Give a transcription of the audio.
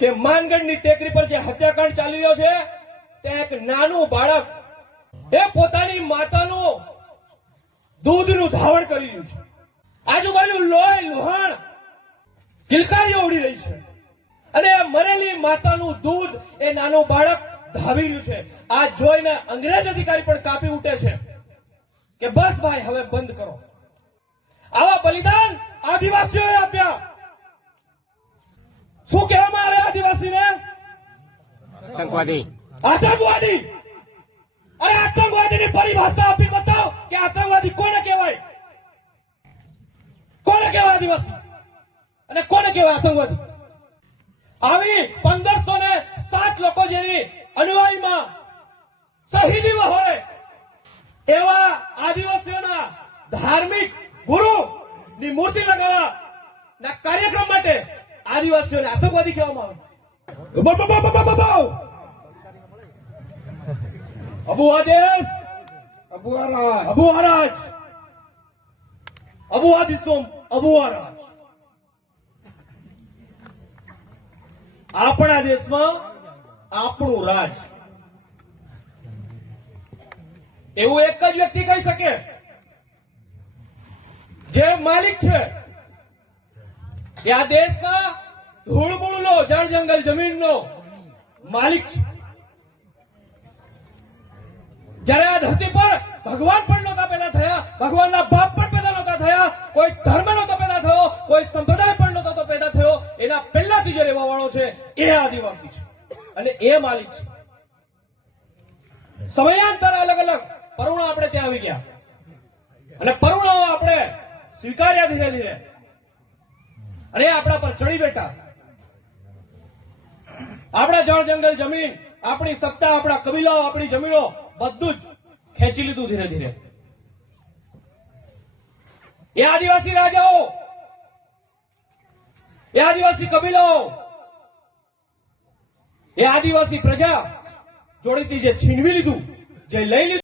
કે માનગઢની ટેકરી પર જે હત્યાકાંડ ચાલી રહ્યો છે ત્યાં એક નાનું બાળક, એ પોતાની માતાનું દૂધનું ધાવણ કરી રહ્યું છે. આજુબાજુ લોહી, લુહાણ, કિલકારીઓ ઉડી રહી છે. અને મરેલી માતાનું દૂધ એ નાનું બાળક ધાવી રહ્યું છે. આ જોઈને અંગ્રેજ અધિકારી પણ કાપી ઉઠે છે કે બસ ભાઈ, હવે બંધ કરો. આવા બલિદાન આદિવાસીઓએ આપ્યા. શું આદિવાસીને આતંકવાદી. આતંકવાદી! અરે આતંકવાદીની પરિભાષા આપી બતાવો કે આતંકવાદી કોને કહેવાય? કોને કહેવાય દિવસ? અને કોને કહેવાય આતંકવાદી? આવી પંદરસો ને સાત લોકો જેની અનુયાયીમાં શહીદીમાં હોય એવા આદિવાસીઓના ધાર્મિક ગુરુ ની મૂર્તિ લગાવવા ના કાર્યક્રમ માટે આદિવાસીઓને આતંકવાદી કહેવામાં આવે અબુ આદેશ અબુ આરાજ અબુ આરાજ અબુ આદિસોમ અબુ આરાજ આપણા દેશમાં આપણું રાજ. એવું એક જ વ્યક્તિ કહી શકે. જે માલિક છે. એ આ દેશના ધૂળમૂળનો જળ જંગલ જમીનનો માલિક છે. જ્યારે આ ધરતી પર ભગવાન પણ નહોતા પેદા થયા, ભગવાનના બાપ પણ પેદા નહોતા થયા, કોઈ ધર્મ નહોતો પેદા થયો, કોઈ સંપ્રદાય પણ નહોતો પેદા થયો, એના પહેલાથી જે રહેવા વાળો છે, એ આદિવાસી છે. અને એ માલિક છે. સમયાંતર અલગ અલગ પરુણા આપણે ત્યાં આવી ગયા. અને પરુણાઓ આપણે સ્વીકાર્યા ધીરે ધીરે. અને આપણા પર ચડી બેઠા. આપણા જળ જંગલ જમીન આપણી સત્તા, આપણા કબીલાઓ, આપણી જમીનો બધું જ ખેંચી લીધું ધીરે ધીરે. એ આદિવાસી રાજાઓ, એ આદિવાસી કબીલાઓ, એ આદિવાસી પ્રજા જોડેથી જે છીનવી લીધું, જે લઈ લીધું